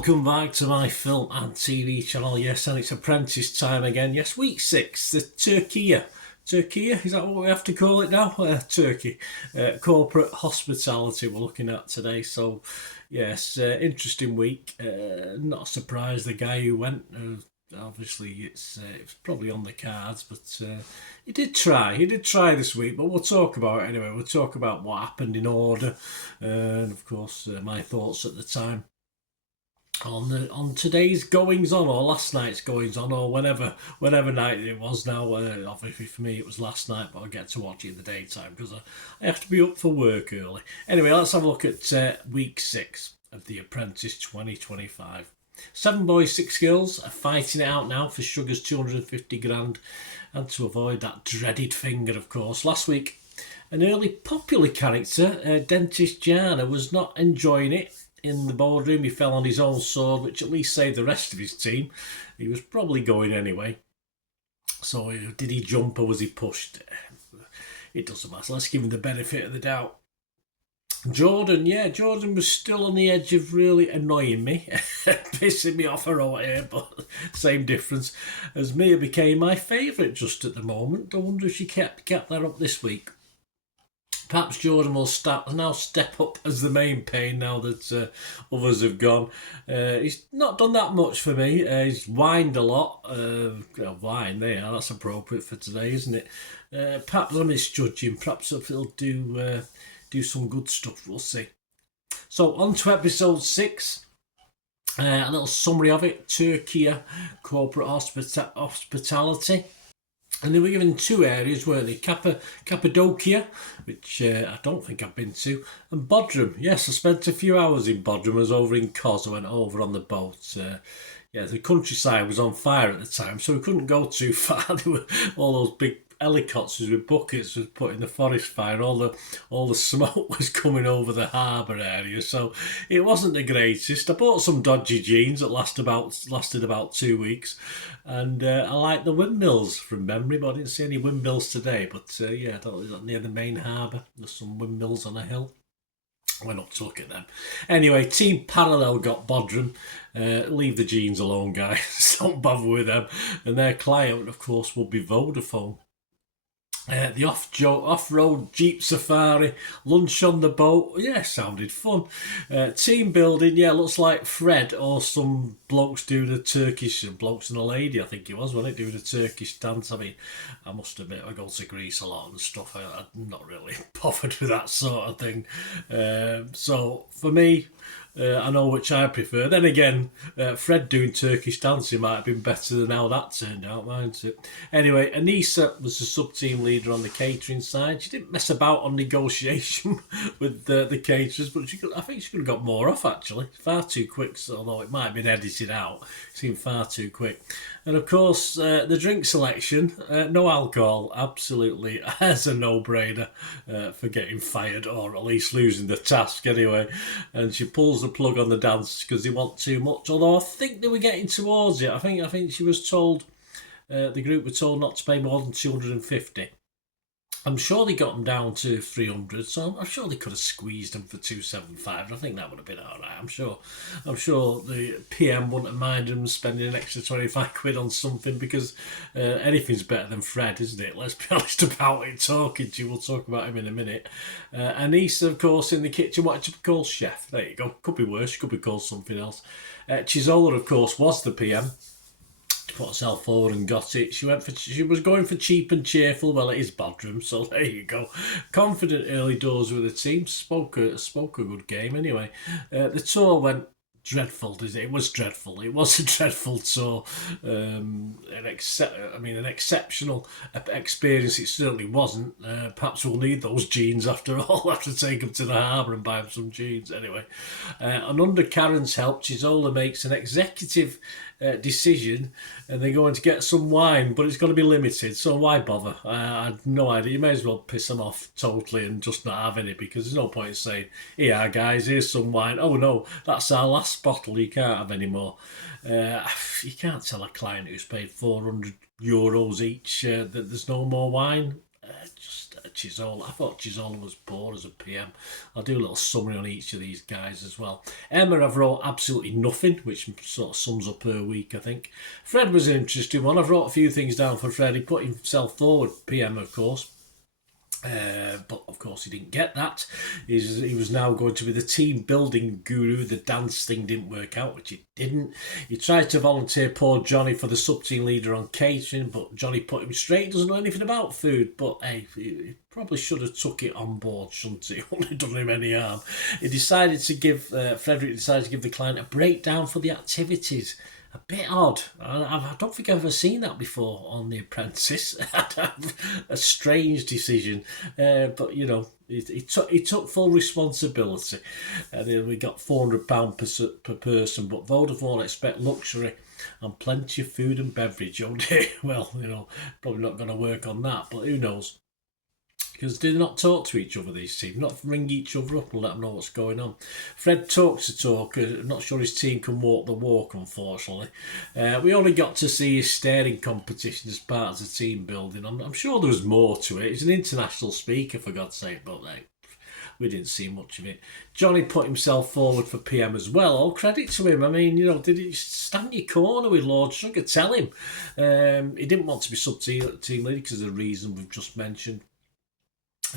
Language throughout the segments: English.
Welcome back to my film and TV channel. Yes, and it's Apprentice time again. Yes, week 6, the Turkey, is that what we have to call it now? Turkey. Corporate hospitality we're looking at today. So, yes, interesting week. Not surprised the guy who went, obviously it's probably on the cards, but he did try this week, but we'll talk about it anyway. We'll talk about what happened in order, and of course my thoughts at the time on today's goings on, or last night's goings on, or whenever night it was now. Obviously for me it was last night, but I get to watch it in the daytime because I have to be up for work early. Anyway, let's have a look at week 6 of The Apprentice 2025. 7 boys, 6 girls are fighting it out now for Sugar's 250 grand, and to avoid that dreaded finger, of course. Last week, an early popular character, Dentist Jana, was not enjoying it. In the boardroom, he fell on his own sword, which at least saved the rest of his team. He was probably going anyway. So did he jump or was he pushed? It doesn't matter. Let's give him the benefit of the doubt. Jordan was still on the edge of really annoying me, pissing me off around here, but same difference as Mia became my favourite just at the moment. I wonder if she kept that up this week. Perhaps Jordan will now step up as the main pain now that others have gone. He's not done that much for me. He's whined a lot. Whine there, that's appropriate for today, isn't it? Perhaps I'm misjudging. Perhaps he'll do some good stuff. We'll see. So on to episode 6. A little summary of it. Turkey corporate hospitality. And they were given 2 areas, weren't they? Cappadocia, which I don't think I've been to, and Bodrum. Yes, I spent a few hours in Bodrum. I was over in Kos. I went over on the boat. The countryside was on fire at the time, so we couldn't go too far. There were all those big helicopters with buckets was putting the forest fire. All the smoke was coming over the harbour area, so it wasn't the greatest. I bought some dodgy jeans that lasted about 2 weeks, and I like the windmills from memory, but I didn't see any windmills today. But near the main harbour, there's some windmills on a hill. Why not to look at them? Anyway, Team Parallel got Bodrum. Leave the jeans alone, guys. Don't bother with them. And their client, of course, will be Vodafone. The off-road Jeep Safari, lunch on the boat, sounded fun. Team building, looks like Fred or some blokes doing the Turkish, blokes and a lady, I think it was, wasn't it, doing the Turkish dance. I mean, I must admit, I go to Greece a lot and stuff. I'm not really bothered with that sort of thing. So for me, I know which I prefer. Then again, Fred doing Turkish dancing might have been better than how that turned out, mightn't it? Anyway, Anissa was the sub-team leader on the catering side. She didn't mess about on negotiation with the caterers, but I think she could have got more off, actually. Far too quick, although it might have been edited out. It seemed far too quick. And of course, the drink selection, no alcohol, absolutely, as a no-brainer for getting fired, or at least losing the task anyway. And she pulls the plug on the dance because they want too much, although I think they were getting towards it. I think she was told, the group were told not to pay more than 250. I'm sure they got them down to 300, so I'm sure they could have squeezed them for 275. I think that would have been all right. I'm sure the PM wouldn't have minded them spending an extra 25 quid on something, because anything's better than Fred, isn't it? Let's be honest about it. Talking to you, we'll talk about him in a minute. Anissa, of course, in the kitchen, wanted to be called chef. There you go. Could be worse. She could be called something else. Chisola, of course, was the PM. Put herself forward and got it. She was going for cheap and cheerful. Well, it is Bodrum, so there you go. Confident early doors with the team. Spoke a good game anyway. The tour went dreadful, did it? It was dreadful. It was a dreadful tour. An exceptional experience it certainly wasn't. Perhaps we'll need those jeans after all. I'll have to take them to the harbour and buy them some jeans anyway. And under Karen's help, Chisola makes an executive decision, and they're going to get some wine, but it's going to be limited, so why bother? I had no idea. You may as well piss them off totally and just not have any, because there's no point in saying, here guys, here's some wine. Oh no, that's our last bottle, you can't have any more. You can't tell a client who's paid €400 each that there's no more wine. Chisola. I thought Chisola was poor as a PM. I'll do a little summary on each of these guys as well. Emma, I've wrote absolutely nothing, which sort of sums up her week, I think. Fred was an interesting one. I've wrote a few things down for Fred. He put himself forward, PM, of course. But of course he didn't get that. He was now going to be the team building guru. The dance thing didn't work out, which it didn't. He tried to volunteer poor Johnny for the sub-team leader on catering, but Johnny put him straight. He doesn't know anything about food, but hey, he probably should have took it on board, shouldn't he? It wouldn't have done him any harm. Frederick decided to give the client a breakdown for the activities. A bit odd. I don't think I've ever seen that before on The Apprentice. A strange decision, but you know, he took full responsibility. And then we got £400 per person, but Vodafone expect luxury and plenty of food and beverage. Oh dear. Well, you know, probably not going to work on that, but who knows? Because they not talk to each other, these teams, not ring each other up and let them know what's going on. Fred talks the talk. I'm not sure his team can walk the walk, unfortunately. We only got to see his staring competition as part of the team building. I'm sure there was more to it. He's an international speaker, for God's sake, but we didn't see much of it. Johnny put himself forward for PM as well. All credit to him. I mean, you know, did he stand your corner with Lord Sugar? Tell him. He didn't want to be sub-team leader because of the reason we've just mentioned.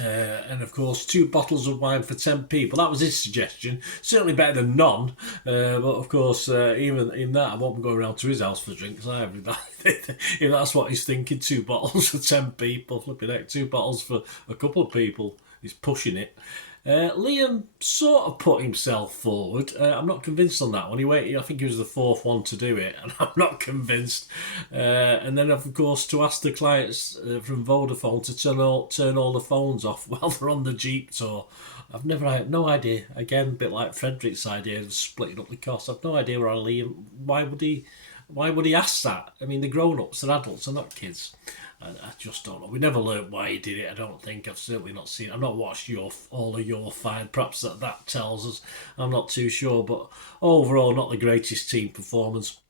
And of course, 2 bottles of wine for 10 people. That was his suggestion. Certainly better than none. But of course, even in that, I won't go around to his house for drinks either. If that's what he's thinking, 2 bottles for 10 people. Flipping heck, 2 bottles for a couple of people. He's pushing it. Liam sort of put himself forward. I'm not convinced on that one. I think he was the 4th one to do it, and I'm not convinced. And then, of course, to ask the clients from Vodafone to turn all the phones off while they're on the Jeep tour. I have no idea. Again, a bit like Frederick's idea of splitting up the cost. I've no idea where Liam. Why would he ask that? I mean, they're grown-ups, they're adults, they're not kids. I just don't know. We never learned why he did it, I don't think. I've certainly not seen it. I've not watched all of your find. Perhaps that tells us. I'm not too sure. But overall, not the greatest team performance.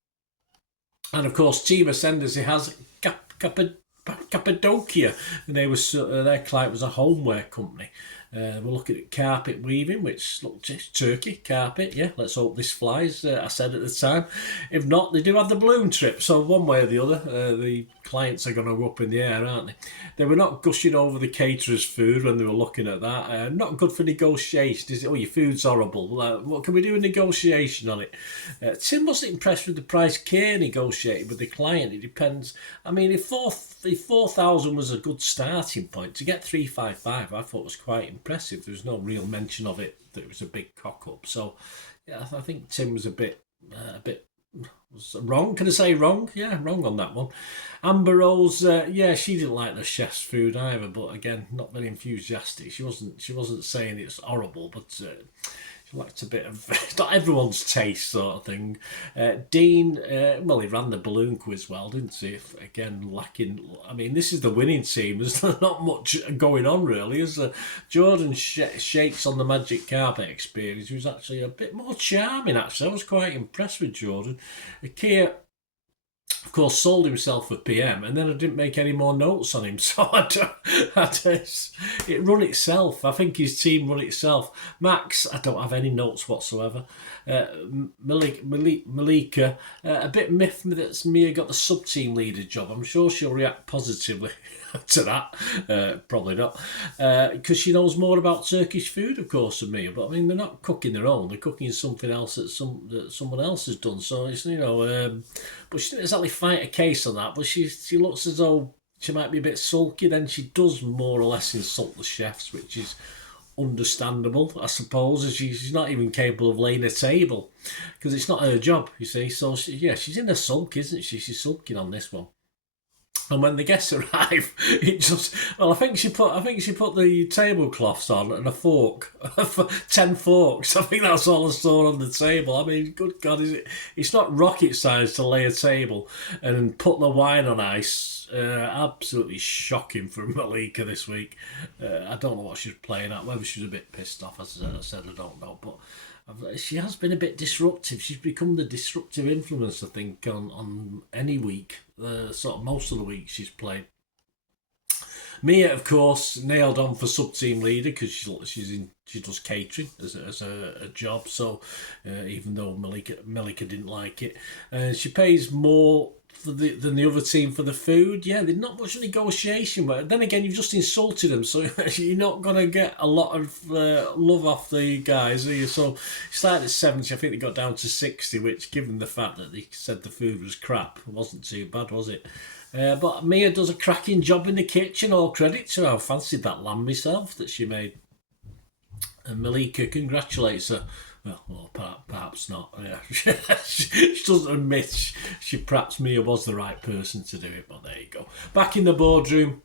And of course, Team Ascenders, he has Cappadocia. And their client was a homeware company. We're looking at carpet weaving, which looks Turkey, carpet, yeah, let's hope this flies, I said at the time. If not, they do have the balloon trip, so one way or the other, the clients are going to go up in the air, aren't they? They were not gushing over the caterer's food when they were looking at that. Not good for negotiation, is it? Oh, your food's horrible. What can we do a negotiation on it? Tim wasn't impressed with the price Kay negotiated with the client. It depends. I mean, if 4,000 was a good starting point, to get 355, I thought was quite impressive. There was no real mention of it that it was a big cock up. So, yeah, I think Tim was a bit was wrong. Can I say wrong? Yeah, wrong on that one. Amber Rose, she didn't like the chef's food either, but again, not very enthusiastic. She wasn't saying it's horrible, but she liked a bit of not everyone's taste sort of thing. Dean, he ran the balloon quiz well, didn't he? Again, lacking. I mean, this is the winning team. There's not much going on really. As Jordan shakes on the magic carpet experience, he was actually a bit more charming. Actually, I was quite impressed with Jordan. Kia, of course, sold himself for PM, and then I didn't make any more notes on him. So it run itself. I think his team run itself. Max, I don't have any notes whatsoever. Malika, a bit miffed that Mia got the sub-team leader job. I'm sure she'll react positively to that. Probably not. Because she knows more about Turkish food, of course, than Mia. But I mean, they're not cooking their own. They're cooking something else that someone else has done. So it's, but she didn't exactly fight a case on that. But she looks as though she might be a bit sulky. Then she does more or less insult the chefs, which is understandable, I suppose, as she's not even capable of laying a table because it's not her job, you see. So she's in a sulk, isn't she? She's sulking on this one. And when the guests arrive, I think she put the tablecloths on and a fork, 10 forks. I think that's all I saw on the table. I mean, good God, it's not rocket science to lay a table and put the wine on ice. Absolutely shocking from Malika this week. I don't know what she's playing at, whether she's a bit pissed off, as I said, I don't know, but she has been a bit disruptive. She's become the disruptive influence, I think, on any week. Sort of most of the week she's played. Mia, of course, nailed on for sub-team leader because she does catering as a job. So even though Malika didn't like it, she pays more than the other team for the food. Yeah, there's not much negotiation, but then again, you've just insulted them, so you're not going to get a lot of love off the guys, are you? So it started at 70, I think they got down to 60, which, given the fact that they said the food was crap, wasn't too bad, was it? But Mia does a cracking job in the kitchen, all credit to her. I fancied that lamb myself that she made. And Malika congratulates her. Well, perhaps not. Yeah. She doesn't admit perhaps Mia was the right person to do it, but there you go. Back in the boardroom,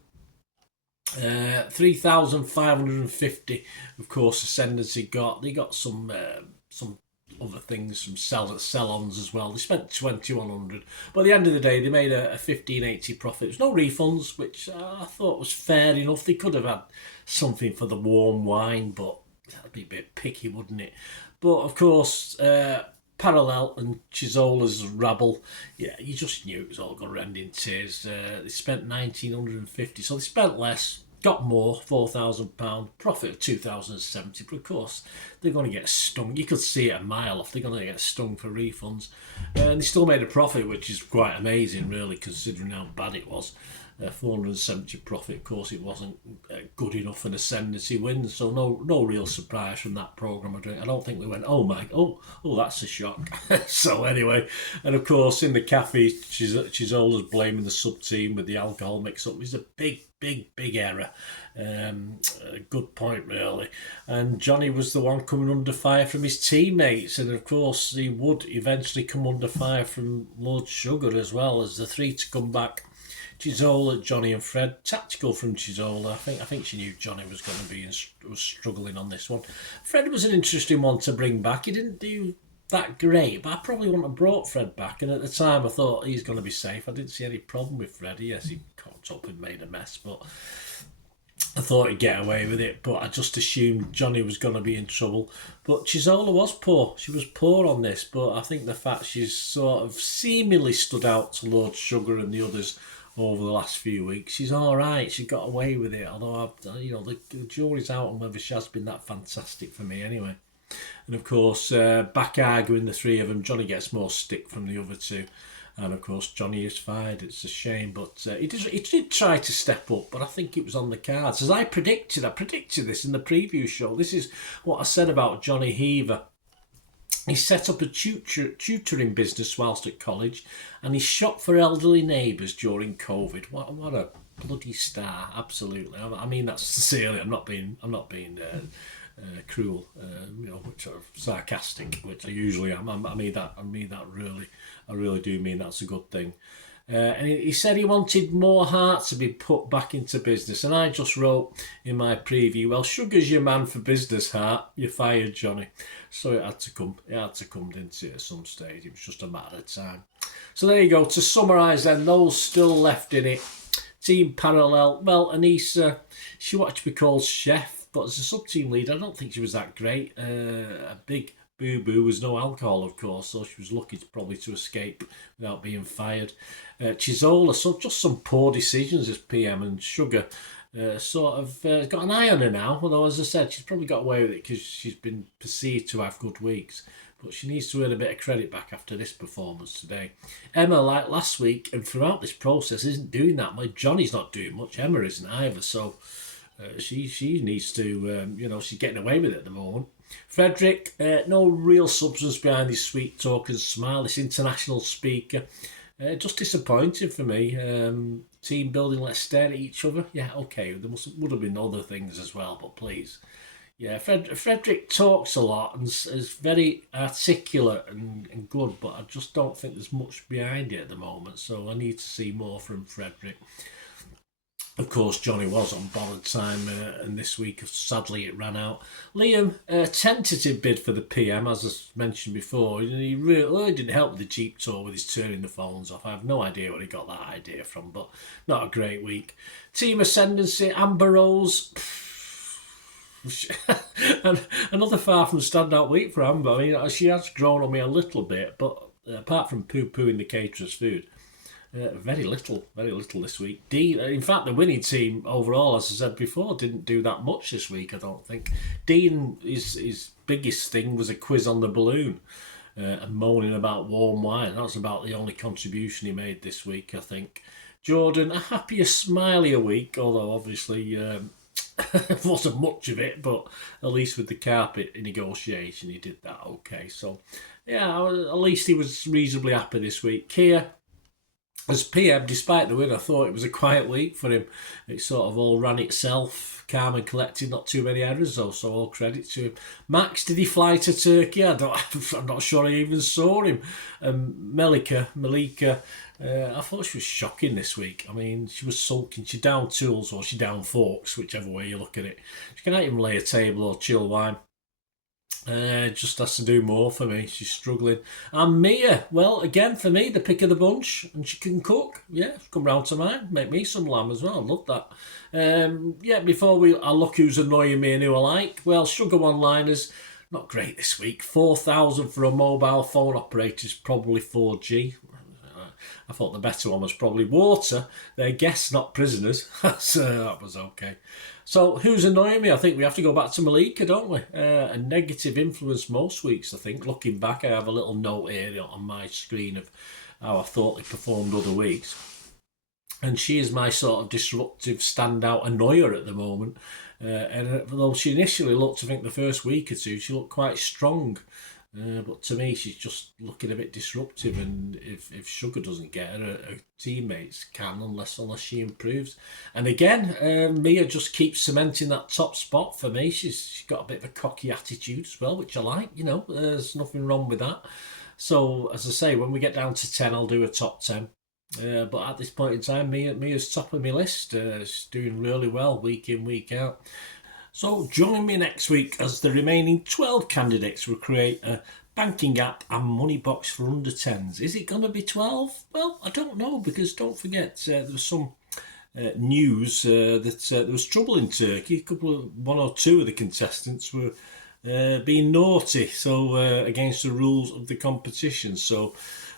3,550, of course, ascendancy got. They got some other things from sell-ons as well. They spent 2,100, but at the end of the day, they made a 1,580 profit. There's no refunds, which I thought was fair enough. They could have had something for the warm wine, but that'd be a bit picky, wouldn't it? But of course, Parallel and Chisola's rabble, yeah, you just knew it was all going to end in tears. They spent 1,950, so they spent less, got more, £4,000, profit of 2,070. But of course, they're going to get stung. You could see it a mile off. They're going to get stung for refunds, and they still made a profit, which is quite amazing, really, considering how bad it was. 470 profit. Of course, it wasn't good enough for an ascendancy win, so no real surprise from that programme. I don't think we went, oh that's a shock. So anyway, and of course in the cafe, she's always blaming the sub team with the alcohol mix up. It's a big error. A good point, really. And Johnny was the one coming under fire from his teammates, and of course he would eventually come under fire from Lord Sugar as well, as the three to come back. Chisola, Johnny and Fred. Tactical from Chisola. I think she knew Johnny was going to be was struggling on this one. Fred was an interesting one to bring back. He didn't do that great, but I probably wouldn't have brought Fred back. And at the time, I thought he's going to be safe. I didn't see any problem with Fred. Yes, he caught up and made a mess, but I thought he'd get away with it. But I just assumed Johnny was going to be in trouble. But Chisola was poor. She was poor on this, but I think the fact she's sort of seemingly stood out to Lord Sugar and the others over the last few weeks, she's all right. She got away with it. Although the jury's out on whether she has been that fantastic for me anyway. And of course, back arguing the three of them. Johnny gets more stick from the other two, and of course Johnny is fired. It's a shame, but he did try to step up. But I think it was on the cards, as I predicted. I predicted this in the preview show. This is what I said about Johnny Heaver. He set up a tutoring business whilst at college, and he shop for elderly neighbours during COVID. What a bloody star! Absolutely. I mean that sincerely. I'm not being cruel, which are sarcastic, which I usually am. I mean that really. I really do mean that's a good thing. And he said he wanted more heart to be put back into business. And I just wrote in my preview, well, Sugar's your man for business, Hart. You're fired, Johnny. So it had to come, didn't it, at some stage. It was just a matter of time. So there you go. To summarise then, those still left in it. Team Parallel. Well, Anissa, she wanted to be called chef, but as a sub-team leader, I don't think she was that great. A big boo-boo was no alcohol, of course, so she was lucky to escape without being fired. Chisola, so just some poor decisions as PM, and Sugar got an eye on her now, although as I said, she's probably got away with it because she's been perceived to have good weeks, but she needs to earn a bit of credit back after this performance today. Emma, like last week and throughout this process, isn't doing that much. Johnny's not doing much, Emma isn't either, so she needs to, she's getting away with it at the moment. Frederick, no real substance behind his sweet talk and smile, this international speaker. Just disappointing for me. Team building, let's stare at each other. Yeah, okay, there would have been other things as well, but please. Yeah, Frederick talks a lot and is very articulate and good, but I just don't think there's much behind it at the moment, so I need to see more from Frederick. Of course, Johnny was on borrowed time, and this week, sadly, it ran out. Liam, tentative bid for the PM, as I mentioned before. He really didn't help with the Jeep tour with his turning the phones off. I have no idea where he got that idea from, but not a great week. Team Ascendancy, Amber Rose. And another far from standout week for Amber. I mean, she has grown on me a little bit, but apart from poo-pooing the caterer's food, Very little this week. Dean, in fact, the winning team overall, as I said before, didn't do that much this week, I don't think. Dean, his biggest thing was a quiz on the balloon and moaning about warm wine. That was about the only contribution he made this week, I think. Jordan, a happier, smilier week, although obviously wasn't much of it, but at least with the carpet negotiation, he did that okay. So, yeah, at least he was reasonably happy this week. Kia, as PM, despite the win, I thought it was a quiet week for him. It sort of all ran itself, calm and collected, not too many errors though, so all credit to him. Max, did he fly to Turkey? I'm not sure I even saw him. Malika, I thought she was shocking this week. I mean, she was sulking. She down tools or she down forks, whichever way you look at it. She can't even lay a table or chill wine. Just has to do more for me. She's struggling. And Mia, well, again for me, the pick of the bunch, and she can cook. Yeah, come round to mine, make me some lamb as well. I love that. Yeah, before I look who's annoying me and who I like. Well, sugar one-liners, not great this week. 4,000 for a mobile phone operator is probably 4G. I thought the better one was probably water. They're guests, not prisoners. So that was okay. So who's annoying me? I think we have to go back to Malika, don't we? A negative influence most weeks, I think. Looking back, I have a little note here on my screen of how I thought they performed other weeks. And she is my sort of disruptive standout annoyer at the moment. And although she initially looked, I think the first week or two, she looked quite strong. But to me, she's just looking a bit disruptive, and if Sugar doesn't get her, her teammates can, unless she improves. And again, Mia just keeps cementing that top spot for me. She's got a bit of a cocky attitude as well, which I like. You know, there's nothing wrong with that. So, as I say, when we get down to 10, I'll do a top 10. But at this point in time, Mia's top of my list. She's doing really well week in, week out. So join me next week as the remaining 12 candidates will create a banking app and money box for under 10s. Is it going to be 12? Well, I don't know, because don't forget there was some news that there was trouble in Turkey. One or two of the contestants were being naughty, so against the rules of the competition. So,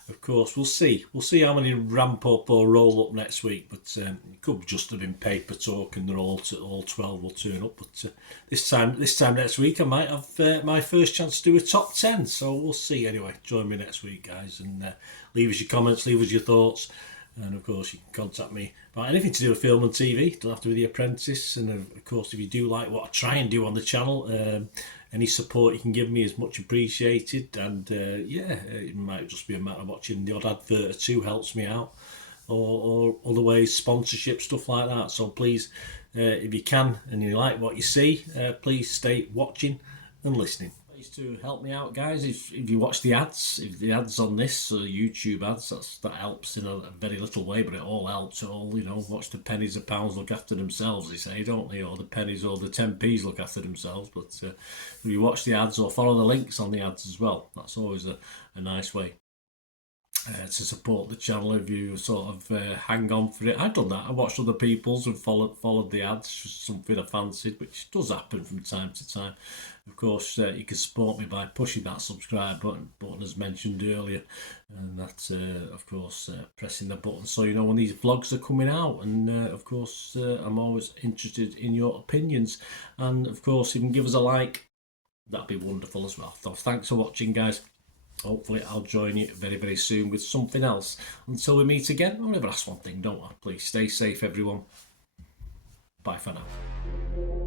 of course, we'll see. We'll see how many ramp up or roll up next week. But it could just have been paper talk, and they're all 12 will turn up. But this time next week, I might have my first chance to do a top 10. So we'll see. Anyway, join me next week, guys, and leave us your comments, leave us your thoughts. And of course, you can contact me about anything to do with film and TV. Don't have to be The Apprentice. And of course, if you do like what I try and do on the channel, any support you can give me is much appreciated. And yeah, it might just be a matter of watching the odd advert or two, helps me out, or other ways, sponsorship, stuff like that. So please, if you can and you like what you see, please stay watching and listening. To help me out, guys, if you watch the ads, if the ads on this YouTube ads, that helps in a very little way, but it all helps. All, you know, watch the pennies and pounds look after themselves, they say, don't they? Or the pennies or the 10p's look after themselves. But if you watch the ads or follow the links on the ads as well, that's always a nice way to support the channel. If you sort of hang on for it, I've done that. I watched other people's and followed the ads, just something I fancied, which does happen from time to time. Of course, you can support me by pushing that subscribe button as mentioned earlier, and that's of course pressing the button so you know when these vlogs are coming out. And of course, I'm always interested in your opinions, and of course, if you can give us a like, that'd be wonderful as well. So thanks for watching, guys. Hopefully I'll join you very, very soon with something else. Until we meet again, I'll never ask one thing, don't I? Please stay safe, everyone. Bye for now.